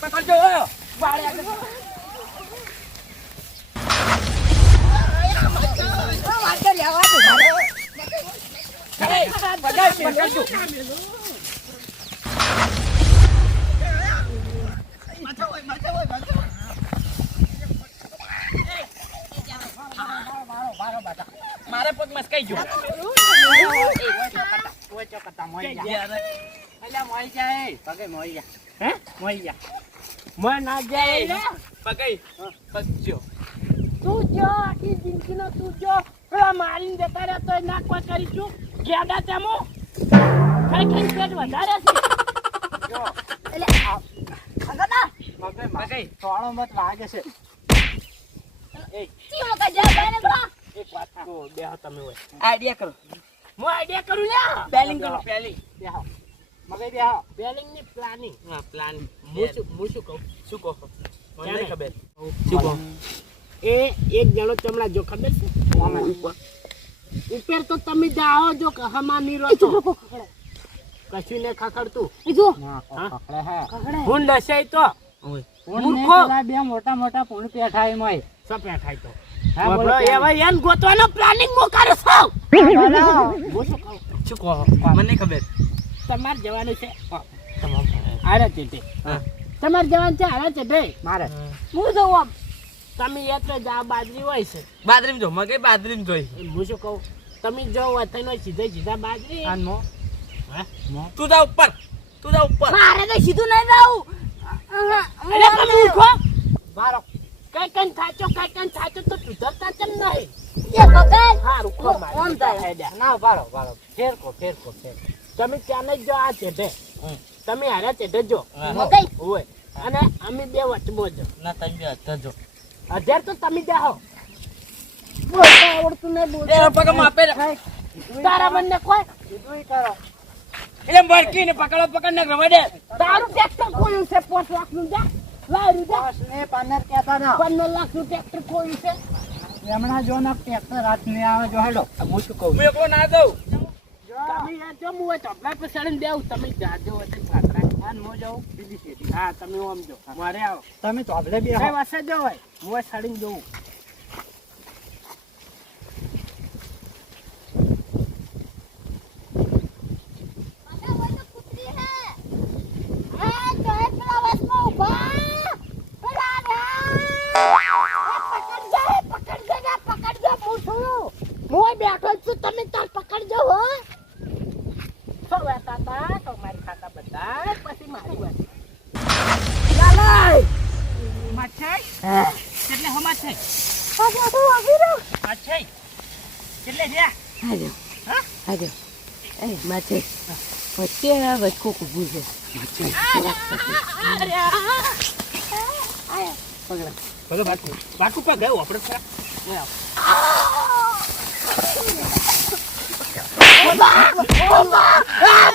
પકડજો વાળે આગળ વાંચે લેવા દો પકડજો મારે પગ મસ્કાઈ ગયો તું જો આખી જિંદગીનો તું જો પેલા મારીને જતા રહ્યા તો નાખવા કરીશું ગેડા તેમો ખાઈ પેટ વધારે છે જો એટલે ખગડા મગઈ થોડો મત લાગે છે એ ચીઓ કા જા બાને બા એક વાત કો બેહો તમે હોય આઈડિયા કરો હું આઈડિયા કરું લે બેલિંગ કરો પેલી બેહો મગઈ બેહો બેલિંગ ની પ્લાનિંગ હા પ્લાનિંગ હું શું કહું શું કહો મને ખબર શું કહો એ એક જણો ચમડા જો ખબર છે ઉપર તો તમે જાઓ જો હમાની રો છો કશું ને ખખડતું એ જો ખખડે હે હું લસાઈ તો મૂર્ખો બે મોટા મોટા પૂણ પેઠાઈ મોય સ પેઠાઈ તો હા બોલો એવા એન ગોતવાનો પ્લાનિંગ મો કરે છો બોલો હું શું કહો મને ખબર તમાર જવાનું છે આરે ચેટે તમાર જવાનું છે આરે ચેટે મારે હું જોઉં તમે એ તો જા બાજરી હોય છે બાજરીમાં જો મગે બાજરીમાં જોઈ હું શું કહું તમે જો વતનો સીધા બાજરી આન મો હે તું જા ઉપર મારે તો સીધું નહીં જાઉં અરે તમે ઉઠો મારો કઈ થાચો તો સુધરતા કેમ નહીં એ બગાઈ હા રૂખો ઓમ થાય ના બારો ફેર કો તમે ત્યાં જ જો આ ચેટે તમે હારે ચેટે જો મગઈ હોય અને અમે બે વચમો જો ના તમે બે હતા જો અધેર તો તમે જાઓ બોલતા આવડતું નહીં બોલ એ પગ માપે તારા બંને કોઈ કીધું કરો એટલે મરકીને પકડને રવા દે તારું ટ્રેક્ટર ખોયું છે 5 લાખ નું જા લાઈ જા ને 15 કહેતા ના 15 લાખ નું ટ્રેક્ટર ખોયું છે હમણાં જો ના ટ્રેક્ટર રાત ને આવે જો હેડો હું શું કહું હું એકલો ના દઉં તમે જો હું હોય ચોપડા પર સડીને દેવું તમે જાજો હોય ખાતરા આન મો જાઉં બીજી સીધી હા તમે આમ જો મારે આવો તમે ચોપડે બે કઈ વાસે જો હોય હું સડીને જોઉં બેઠો છું તમે તાર પકડજો હો સોવાતા તા તો મારી ખાતા બધા પછી મારી વાત લાલાઈ માછાઈ કેટલે હો માછાઈ આગળ માછાઈ કેટલે છે આજો હા આજો એ માછાઈ વચ્ચે વચકો કુબુ છે માછાઈ અરે આયા પગલા બાકુ પગ ગયો આપણે ખરા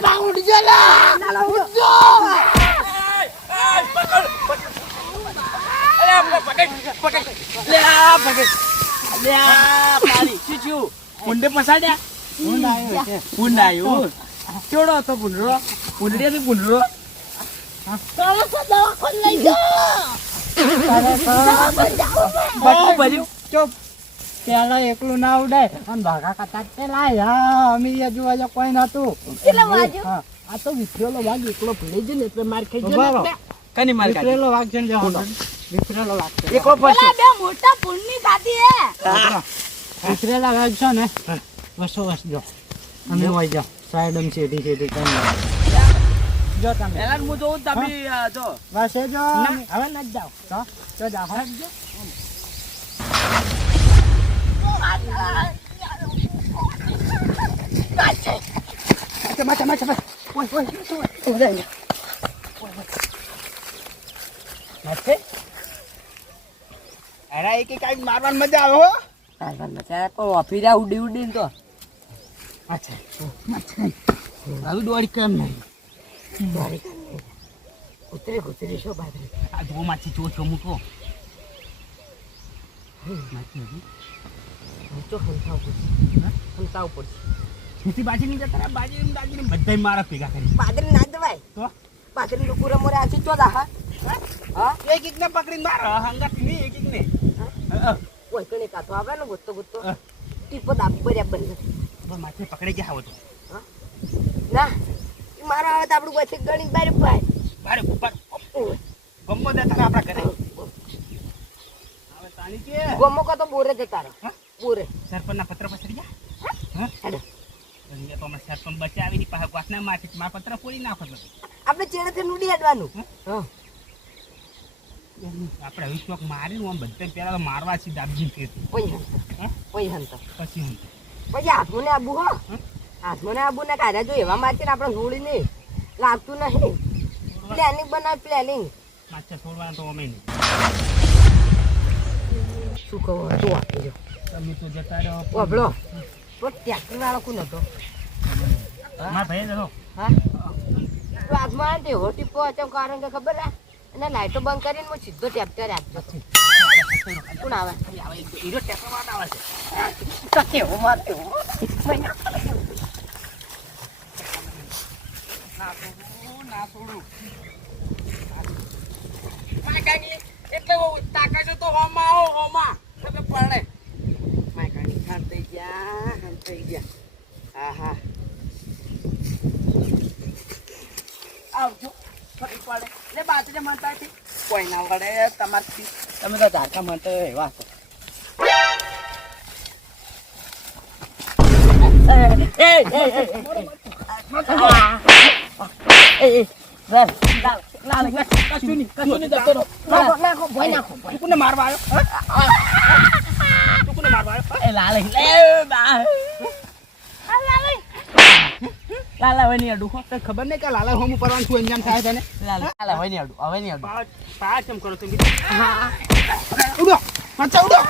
પાઉડ જલા ઉજો પકડ લે પાડી ચીચુ પુંડે પસાડ્યા પુંડ આયો કેવડો હતો પુંડડી પુંડરો ચાલો તો દવાખાન લઈ જાઓ બરી ચૂપ પેલા એકલું ના ઉડાય અને ભાગા કાતા પેલા અમે જોવા કોઈ નતું આ તો વિફરેલો વાઘ એકલો ભૂલી જ ને એટલે માર ખાઈ ગયો કની માર ખાઈ વિફરેલો વાઘ છે વિફરેલો વાઘ એકલો પછી બે મોટા પુલની દાદી હે વિફરેલા વાઘ છે ને વસો વસ જો અમે હોય જાવ સાઈડમ સીધી કરી જો તમે એલાન હું જોઉં તમે જો વાસે જો હવે ન જાવ તો જાવ જો Macam. અરે એક કઈ મારવાન મજા આવે હો મારવાન મજા આવે પણ ઓફિરા ઉડી તો અચ્છા આવી દોડી કેમ નહીં દોડી ઉતરે શો બાદરી આ જો માછી ચોટો મૂકો બાજી નહીં જતા બાજી બધાય મારા ભેગા કરી બાજરી ના દવાય તો પાછળ કુરા મોરે આછી તો દા હા એક ને પકડીને માર હંગાત ની એક ને ઓય કણે કાતો આવે ને ગોતો ટીપો દાબ બરાબર માથે પકડી ગયા આવો તો ના મારા આવે તો આપણું પછી ગણી બારે ભાઈ બારે ઉપર ગમો દેતા આપણા ઘરે હવે તાણી કે ગમો કો તો બોરે જતા રહો બોરે સરપંચના પત્ર પસરી ગયા હા હેડો એ તો અમે સરપંચ બચાવી ની પાસે વાસના માથે માં પત્ર ફોડી નાખો આપણે ચેડેથી નુડી હેડવાનું હા આપણે વિશ્વાસ મારી આમ બધે પેલા તો મારવા છે દાબજી કે પછી હંતા પછી હાથમને આબુ હો હાથમને આબુ ને કાઢ્યા જો એવા મારતી ને આપણે જોડી નહીં લાગતું નહીં પ્લાનિંગ બનાવ પ્લાનિંગ માછા છોડવાના તો અમે નહીં શું કહો તું આપી જો તમે તો જતા રહ્યો ઓબળો પણ ટ્રેક્ટર વાળો કોણ હતો મારા ભાઈ જતો હા તો હાથમાં તે હોટી પહોંચો કારણ કે ખબર હે અને લાઈટો બંધ કરીને હું સીધો ટ્રેક્ટર આપજો કોણ આવે હીરો ટ્રેક્ટર વાળા આવે છે તો કેવો મારતો ના છોડું એટલે તાકાત તો હોમાં આવો હોમાં તમે પડે માયકાની ખાન થઈ ગયા હા હા આવજો ફરી પડે લે બાજરે મળતા છે કોઈ ના વડે તમારથી તમે તો ધારકા મળતો એવા છો ખબર નઈ કે લાલા હોમ ઉપર શું અંજામ થાય તને લાલા હવે નહીં અડું હવે નહીં અડું પા કેમ કરો તમે ઉડો મચ્છા ઉડો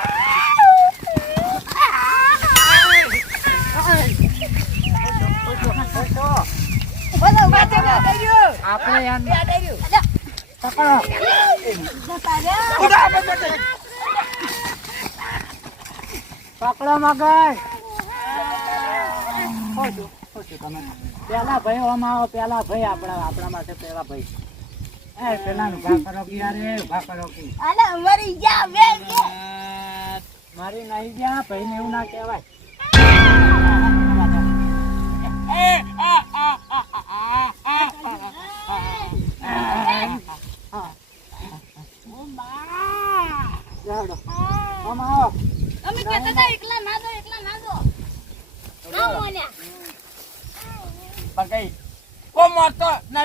આપણે પકડો મગર પેલા ભાઈ ઓમ આવો પેલા ભાઈ આપણા માટે પેલા ભાઈ પેલા ઉભા કરો ઉભા કરો મારી નહીં ગયા ભાઈ ને એવું ના કહેવાય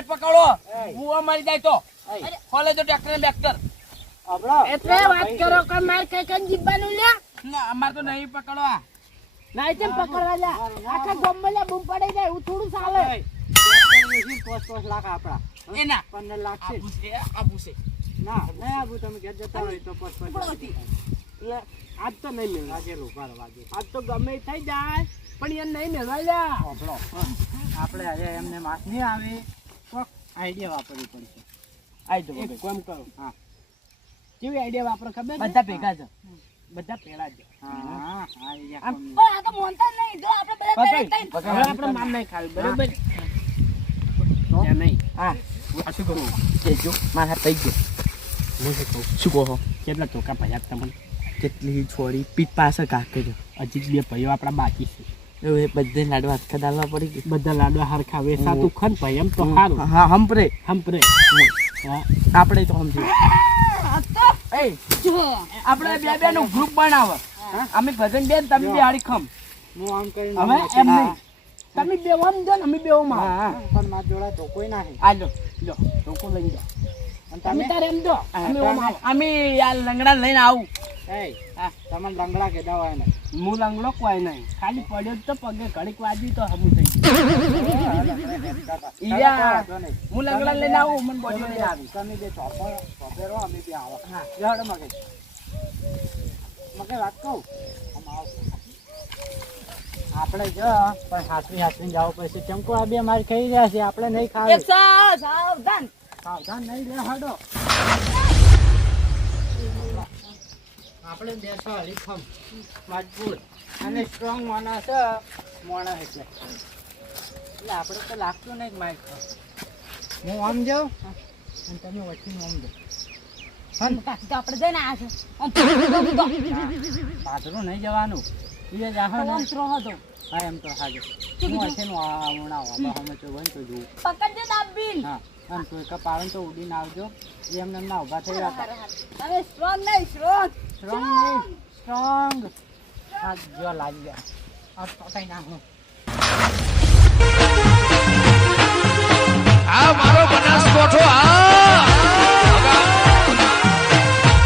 પકડો હું મરી જાય તો ખોલે તો ટ્રેક્ટર બેક્ટર એટલે વાત કરો કે માર કઈ કઈ જીવવાનું લે ના અમાર તો નહીં પકડવા નહીં તેમ પકડવા લે આખા ગામમાં લે બૂમ પડી જાય હું થોડું ચાલે 5 લાખ આપડા એના 15 લાખ છે આબુ છે ના નહીં આબુ તમે ઘેર જતા હોય તો 5 આજ તો નહીં મેળવા વાગેલું 12 વાગે આજ તો ગમે થઈ જાય પણ એ નહીં મેળવા લ્યા આપણે હવે એમને માસ નહીં આવે તો આઈડિયા વાપરવી પડશે આઈ જો એક કામ કરો હા કેવી આઈડિયા વાપરો ખબર બધા ભેગા છે બધા પેલા જ હા આ તો મોનતા નહીં જો આપણે બધા આપણે માન નહીં ખાવી બરાબર નહીં હા શું કરું કેજો મારા થઈ ગયો હું શું કહો કેટલા ચોકા ભર્યા તમને કેટલી છોડી પીઠ પાછળ કાકે છે હજી 2 ભાઈઓ આપણા બાકી છે એ બધે લાડવા હરખા ડાલવા પડી ગઈ બધા લાડવા હરખા વેસાતું ખન ભાઈ એમ તો સારું હા હંપરે આપણે તો સમજી આપણે બે નું ગ્રુપ બનાવો અમે ભજન બેન તમે બે હાડી ખમ હું આમ કરીને હવે એમ નહીં તમે બે ઓમ જો ને અમે બે ઓમ પણ માર જોડા તો કોઈ નહીં આ લો ટોકો લઈ જાઓ અને તમે તારે એમ જો અમે ઓમ અમે આ લંગડા લઈને આવું તમને લંગડા કે દવા ને હું લંગડો કોઈ નહીં ખાલી પડ્યો તો પગે ઘડીક વાજી તો હમું થઈ ગયું હું લંગડા લઈને આવું મને બોડી લઈને આવી તમે બે ચોપેરો અમે બે આવો હા જડો મગે વાત કહું આપણે જો પણ હાથવી જાવ પછી ચમકો આ બે મારી ખાઈ રહ્યા છે આપણે નહીં ખાવ સાવધાન નહીં રે હાડો આપણે બેસો હરીખમ મજબૂત અને સ્ટ્રોંગ માણસ એટલે આપણે તો લાગતું નહીં માઇક હું આમ જાઉં અને તમે વચ્ચે આમ જાઓ. કાકી તો આપણે જઈને આવ્યા છે પાછળ નહીં જવાનું એ જાહો ને આમ ત્રો હતો હા એમ તો હાજર હું હશે નું હમણાં અમે તો બન તો જોઉં પકડજો દાબીન હા અને કોઈ કપાળો તો ઉડીને આવજો એમને એમના ઊભા થઈ રહ્યા તમે સ્ટ્રોંગ નહીં સ્ટ્રોંગ સ્ટ્રોંગ હા જો લાગી ગયા આ પકડી નાખું આ મારો બનાસકોઠો આ